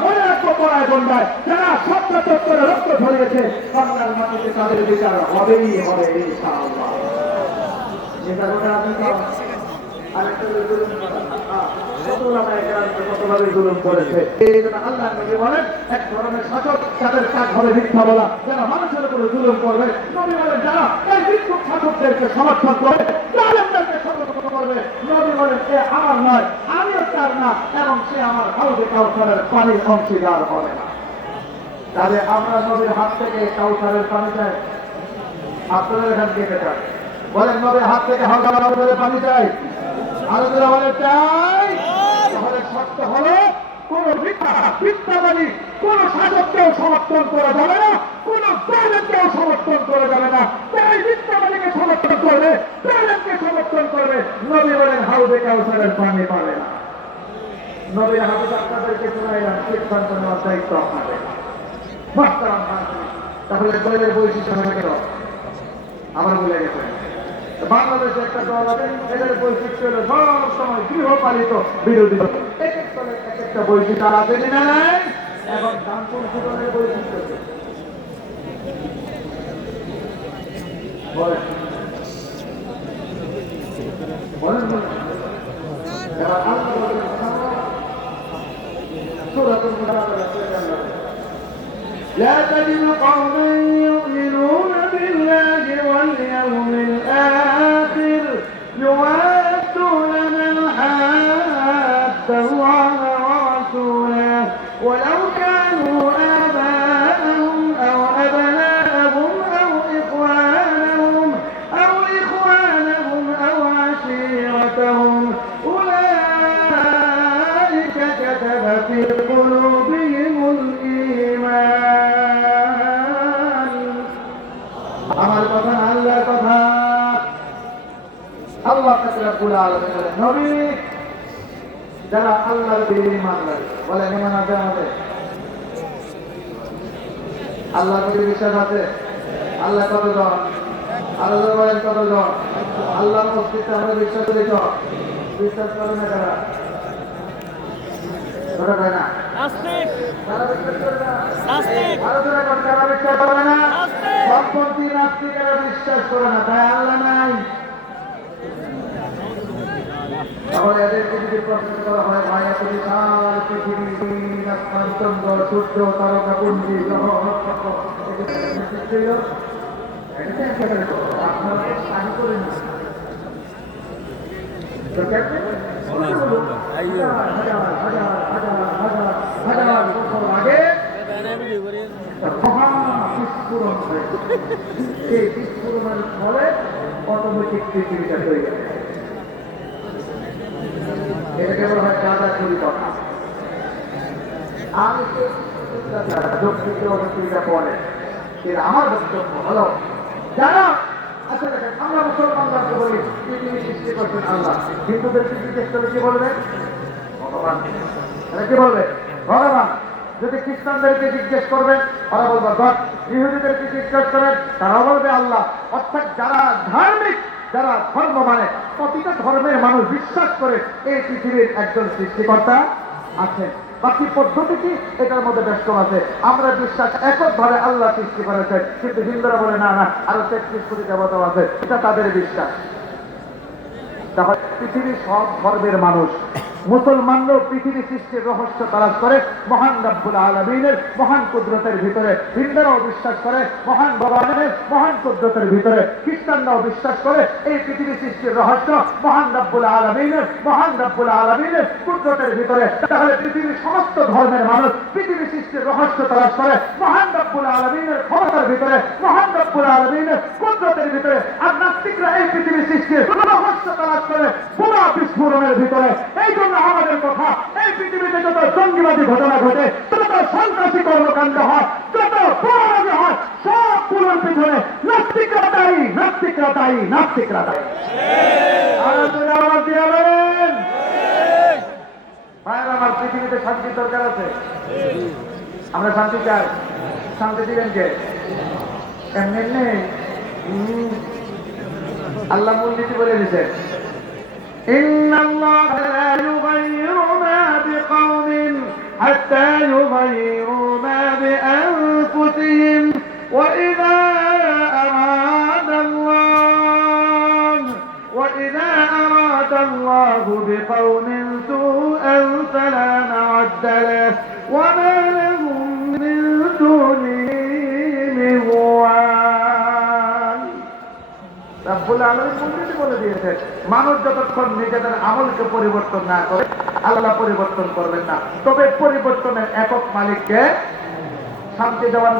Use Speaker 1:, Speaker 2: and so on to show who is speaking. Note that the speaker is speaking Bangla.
Speaker 1: মনে রাখব পড়ায় গন্ডায় যারা সত্য তত্ত্বের রক্ত ধরিয়েছে বাংলার মাটিতে তাদের বিচার হবেই হবে করা। হ্যাঁ, এক ধরনের শাসক তাদের কাজ হবে যারা মানুষের উপরে জুলুম করবে নবী বলেন যারা এই ভিক্ষুক শাসকদেরকে সমর্থন জালেমদেরকে সমর্থন করবে নবী বলেন সে আমার নয়, আমিও তার না, এবং সে আমার হাউজে কাউসারের পানির অংশীদার হবে না। তাহলে আমরা নবীর হাত থেকে কাউসারের পানি চাই? আপনাদের এখান থেকে চাই বলেন, নবীর হাত থেকে হালকা করে পানি চাই? যারা বলে, চাই? তাহলে কোন কোন সমর্থন করা যাবে না, কোন জালেমকেও সমর্থন করা যাবে না। তাই সমর্থন করবে জালেমকে নবী বলেন হাউদে কাউসারের পানি পাবে না। নবীর হাতে আপনাদেরকে শোনাইলাম সিদ্ধান্ত নেওয়ার দায়িত্ব আপনাদের। তাহলে দলের বৈশিষ্ট্য হয়ে গেল আমার বলে গেছে। বাংলাদেশে একটা দল আছে, এদের বৈশিষ্ট্য হলো সব সময় গৃহপালিত বিরোধী দল। এক এক দলের এক একটা বৈশিষ্ট্য আর আছে না এবং দানপুর সুদনের বৈশিষ্ট্য আছে। বলেন বলেন বলেন। এবার আল্লাহ বলেন, সূরাতুল মুজাদালা لا تجد قوما في قلوبهم الإيمان আমার কথা না আল্লাহর কথা আল্লাহ রাব্বুল আলামিন বলেন নবী যারা আল্লাহর দিন ঈমান রাখে বলেন ঈমান আছে আমাদের আল্লাহর প্রতি বিশ্বাস আছে আল্লাহ কতজন আল্লাহ বলেন কতজন আল্লাহর অস্তিত্বে আমরা বিশ্বাস করি তো বিশ্বাস করে না যারা বিশ্বাস করে না তাই আল্লাহ নাই তাহলে এদেরকে যদি প্রশ্ন করা হয় ভাই এত বিশাল পৃথিবী চন্দ্র সূর্য তারকা পুঞ্জি। আপনারা করে কেমনে? হাজার, বছর আগে ফলে অটোমেটিক পৃথিবীটা হয়ে গেছে। এটাকে বলা হয় চুরি কথা আমি তো যৌক্তিক পড়ে কিন্তু আমার বক্তব্য হলো যারা আচ্ছা দেখেন আমরা মুসলমানদেরকে বলি পৃথিবী সৃষ্টি করছেন করে কি বলবে ভগবান এরা কি বলবে? ভগবান, যদি খ্রিস্টানদেরকে জিজ্ঞেস করবেন ওরা বলবে, গড, ইহুদিদেরকে জিজ্ঞেস করেন তারা বলবে, আল্লাহ। অর্থাৎ যারা ধার্মিক, যারা ধর্ম মানে প্রতিটা ধর্মের মানুষ বিশ্বাস করে এই পৃথিবীর একজন সৃষ্টিকর্তা আছেন। বাকি পদ্ধতিটি এটার মধ্যে ব্যস্ত আছে। আমরা বিশ্বাস এককভাবে আল্লাহ সৃষ্টি করেছেন, কিন্তু হিন্দুরা বলে, না না, আরও তেত্রিশ কোটি দেবতাও আছে। এটা তাদের বিশ্বাস। তাহলে পৃথিবীর সব ধর্মের মানুষ মুসলমানরাও পৃথিবী সৃষ্টির রহস্য তালাশ করে, মহান রব্বুল আলমিনের মহান কুদরতের ভিতরে, হিন্দুরাও বিশ্বাস করে, মহান ভগবানের মহান কুদরতের ভিতরে, খ্রিস্টানরাও বিশ্বাস করে, এই পৃথিবী সৃষ্টির রহস্য মহান রব্বুল আলমিনের, মহান রব্বুল আলমিনের কুদরতের ভিতরে। তাহলে পৃথিবীর সমস্ত ধর্মের মানুষ পৃথিবী সৃষ্টির রহস্য তালাশ করে, মহান রব্বুল আলমিনের ক্ষমতার ভিতরে, মহান রব্বুল আলমিনের কুদরতের ভিতরে আর নাস্তিকরা এই পৃথিবী সৃষ্টির রহস্য তালাশ করে পুরা বিস্ফোরণের ভিতরে। এই জন্য আমাদের কথা, এই পৃথিবীতে যত জঙ্গিবাদী ঘটনা ঘটে যত সন্ত্রাসী কর্মকাণ্ড হয়, যত পোড়াবাজি হয় সবগুলোর পিছনে নাস্তিকরা দায়ী নাস্তিকরা দায়ী নাস্তিকরা দায়ী। ভাইয়ের আমার পৃথিবীতে শান্তি দরকার আছে। আমরা শান্তি চাই। শান্তি দিবেন কে? এমনি আল্লাহ মূলনীতি বলে দিচ্ছেন إن الله لا يغير ما بقوم حتى يغيروا ما بأنفسهم. وإذا أراد الله وإذا أراد الله بقوم سوءا فلا مرد له. وما রাব্বুল মূলনীতি বলে দিয়েছেন, মানুষ যতক্ষণ নিজেদের আমলকে পরিবর্তন না করে, আল্লাহ পরিবর্তন করবেন না। তবে পরিবর্তনের একক মালিককে শান্তি দেওয়ার